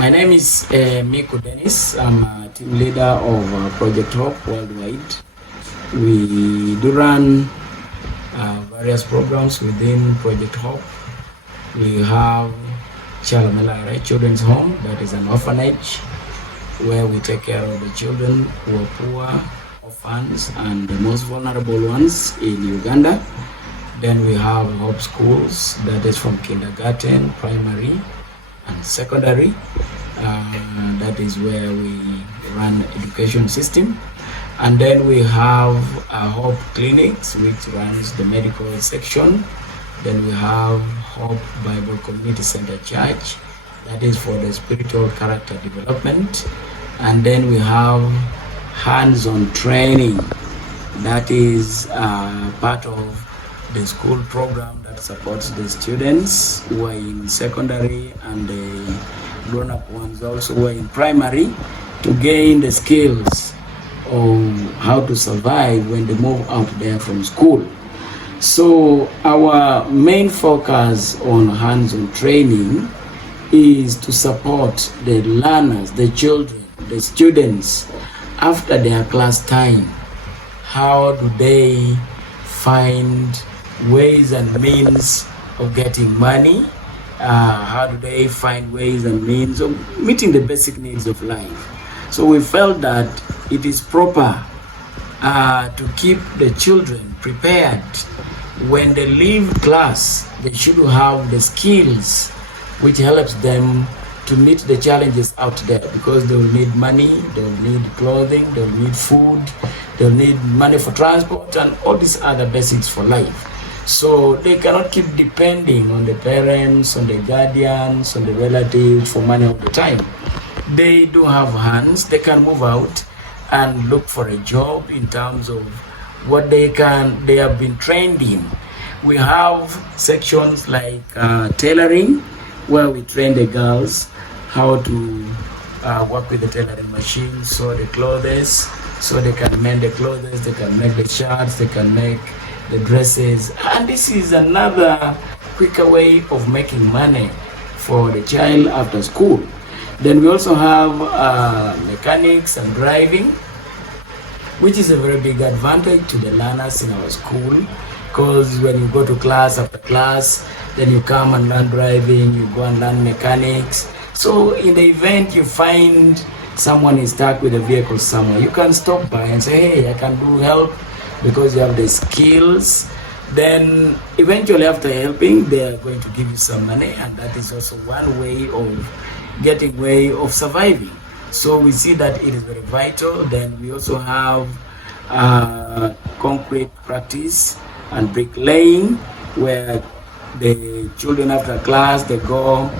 My name is Miku Dennis. I'm a team leader of Project Hope Worldwide. We do run various programs within Project Hope. We have Chalamelare Children's Home, that is an orphanage where we take care of the children who are poor, orphans, and the most vulnerable ones in Uganda. Then we have Hope Schools, that is from kindergarten, primary, and secondary. That is where we run education system. And then we have Hope Clinics, which runs the medical section. Then we have Hope Bible Community Center Church, that is for the spiritual character development. And then we have hands-on training, that is part of the school program that supports the students who are in secondary and the grown-up ones also who are in primary to gain the skills of how to survive when they move out there from school. So our main focus on hands-on training is to support the learners, the children, the students after their class time. How do they find ways and means of getting money? How do they find ways and means of meeting the basic needs of life? So we felt that it is proper to keep the children prepared. When they leave class, they should have the skills which helps them to meet the challenges out there, because they will need money, they will need clothing, they will need food, they'll need money for transport and all these other basics for life. So they cannot keep depending on the parents, on the guardians, on the relatives for money all the time. They do have hands, they can move out and look for a job in terms of what they have been trained in. We have sections like tailoring, where we train the girls how to work with the tailoring machine, sew the clothes, so they can mend the clothes, they can make the shirts, they can make the dresses. And this is another quicker way of making money for the child after school. Then we also have mechanics and driving, which is a very big advantage to the learners in our school, because when you go to class after class, then you come and learn driving, you go and learn mechanics. So in the event you find someone is stuck with a vehicle somewhere, you can stop by and say, hey, I can do help, because you have the skills. Then eventually after helping, they are going to give you some money, and that is also one way of surviving. So we see that it is very vital. Then we also have concrete practice and bricklaying, where the children after class, they go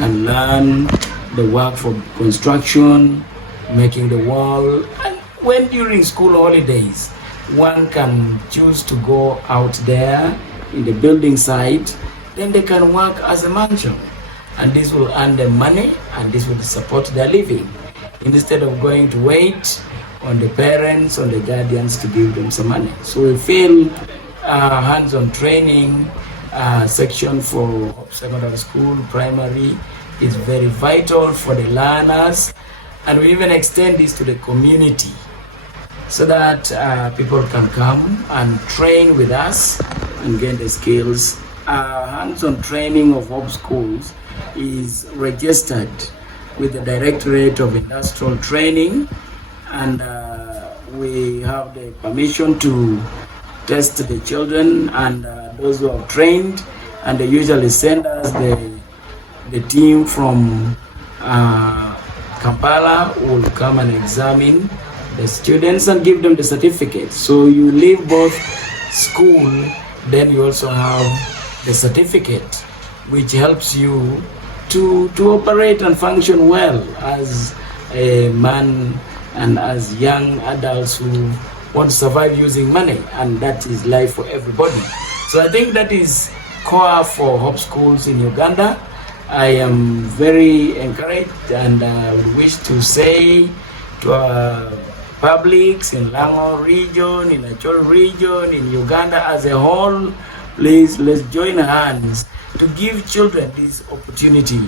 and learn the work for construction, making the wall. And when during school holidays, one can choose to go out there in the building site, then they can work as a mansion, and this will earn them money, and this will support their living, instead of going to wait on the parents, on the guardians to give them some money. So we feel hands-on training section for secondary school, primary, is very vital for the learners, and we even extend this to the community so that people can come and train with us and gain the skills. Hands-on training of Hope Schools is registered with the Directorate of Industrial Training, and we have the permission to test the children and those who have trained, and they usually send us the team from Kampala who will come and examine the students and give them the certificate. So you leave both school, then you also have the certificate, which helps you to operate and function well as a man and as young adults who want to survive using money, and that is life for everybody. So I think that is core for Hope Schools in Uganda. I am very encouraged, and I would wish to say to our publics in Lango region, in Acholi region, in Uganda as a whole, please let's join hands to give children this opportunity,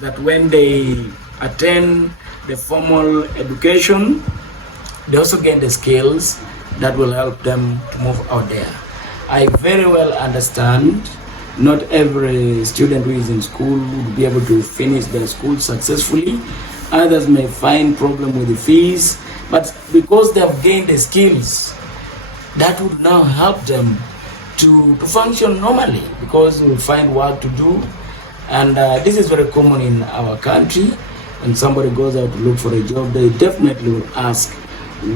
that when they attend the formal education, they also gain the skills that will help them to move out there. I very well understand not every student who is in school would be able to finish their school successfully. Others may find problem with the fees, but because they have gained the skills, that would now help them to function normally, because they will find work to do. And this is very common in our country. When somebody goes out to look for a job, they definitely will ask,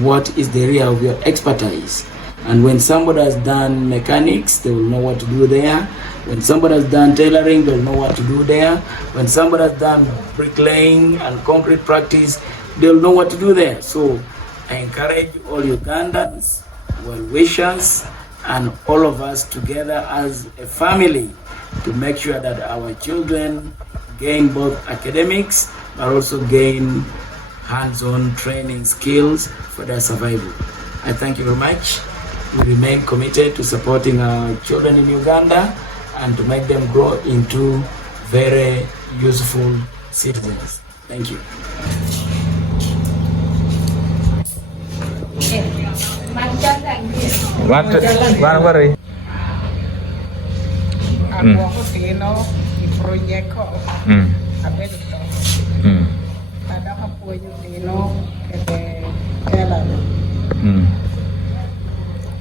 what is the area of your expertise? And when somebody has done mechanics, they will know what to do there. When somebody has done tailoring, they'll know what to do there. When somebody has done bricklaying and concrete practice, they'll know what to do there. So I encourage all Ugandans, well-wishers, and all of us together as a family to make sure that our children gain both academics, but also gain hands-on training skills for their survival. I thank you very much. We remain committed to supporting our children in Uganda and to make them grow into very useful citizens. Thank you.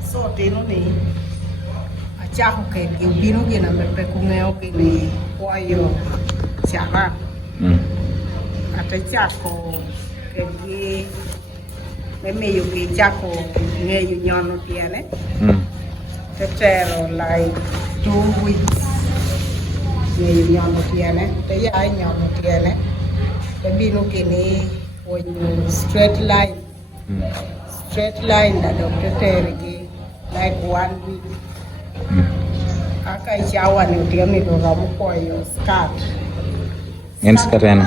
So tino ni achaho ke kiupino ke na mepe kungeo ke ni kwayo chara ata chako ke gi me yo ke chako nge yo nyono tiene tetero like 2 weeks nge yo nyono tiene te ya nyono tiene te bino ke ni straight line that Dr. Terigi like 1 week. Aka chawa ni utiami doramu kwa yo skirt. En skirt ena.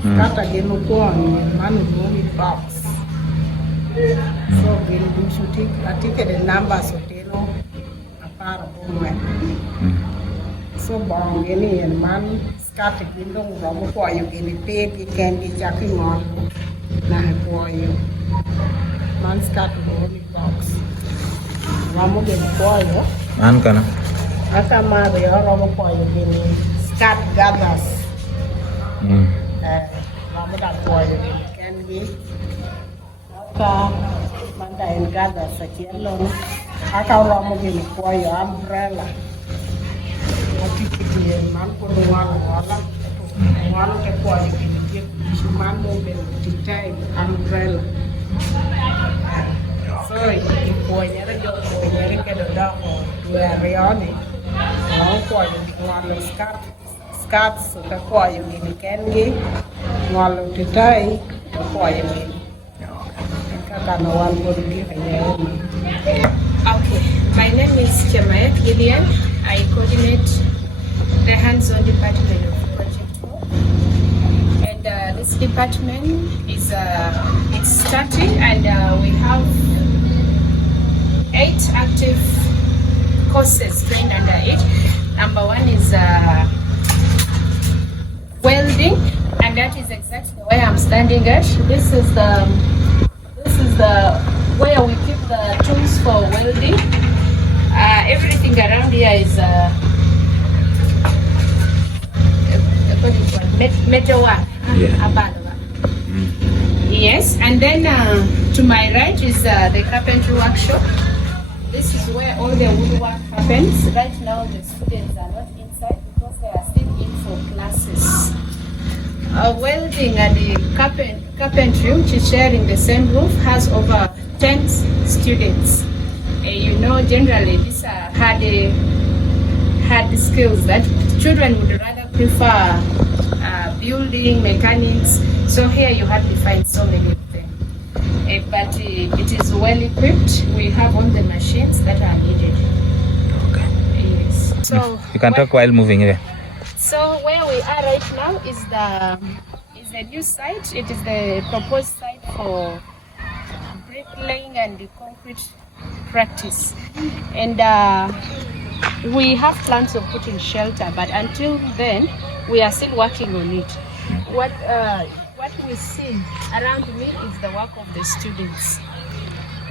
Skirt agenu kwa ni manu mumi box. So genu dusuti atike the numbers oteno apara bomwe. So bong geni en man skirt genu doramu kwa yo geni pegi kendi chaki ngon na kwa yo. Man skirt only box. Ramu geni kwa yo. Man kana. Aka mari ramu kwa yo geni skirt gathers. Ramu da kwa yo kendi. Aka manda en gathers akielo. Aka ramu geni kwa yo umbrella. Atiki en man kono wala. Wala ke kwa yo geni shuman do ben titai umbrella. So ipoñere yo poñere que do da o arione no cuoio ngalo scat so ta cuoio ni kengi ngalo titai to cuoio ni kaka no one body ni Okay, my name is Chemaek Gideon. I coordinate the hands-on department of Project Hope. And this department is it's starting, and we have 8 active courses trained under it. Number 1 is welding, and that is exactly where I'm standing at. This is the where we keep the tools for welding. Everything around here is metal work. Yes, and then to my right is the carpentry workshop. This is where all the woodwork happens. Right now the students are not inside because they are still in for classes. Welding and the carpentry, which is sharing the same roof, has over 10 students. You know, generally these are hard skills that children would rather prefer building, mechanics. So here you hardly find so many of them. But it is well equipped. We have all the machines that are needed. Okay. Yes. So you can talk while moving here. So where we are right now is the new site. It is the proposed site for bricklaying and the concrete practice. And we have plans of putting shelter, but until then, we are still working on it. What we see around me is the work of the students.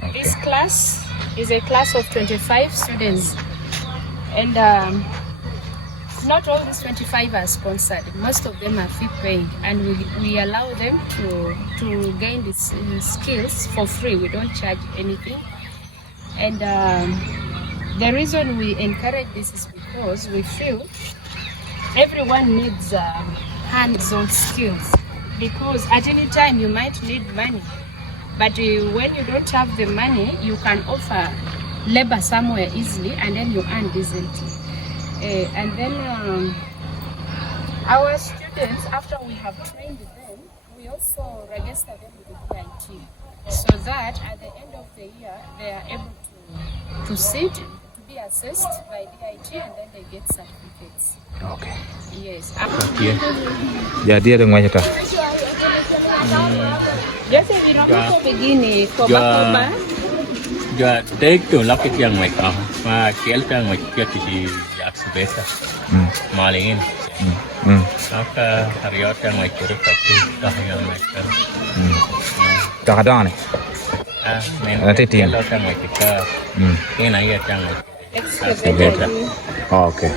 Okay. This class is a class of 25 students, and not all these 25 are sponsored. Most of them are fee paying, and we allow them to gain these skills for free. We don't charge anything. And the reason we encourage this is because we feel everyone needs hands-on skills, because at any time you might need money, but when you don't have the money, you can offer labor somewhere easily, and then you earn decently. And then our students, after we have trained them, we also register them with the VIT, so that at the end of the year they are able to sit, to be assessed by DIT, and then they get certificates. Okay. Yes. Jadi ada ngwanya ta. Just a bit of beginning, Koba. Giờ tới trường lắp cái chân mày còn mà kéo chân mày cho thì activate mà liền nó hari yo chân mày chụp tapi dah yang mày Tak ada ni. Nanti kalau chân mày kita cái này là chân mày Excavator. Oh, okay.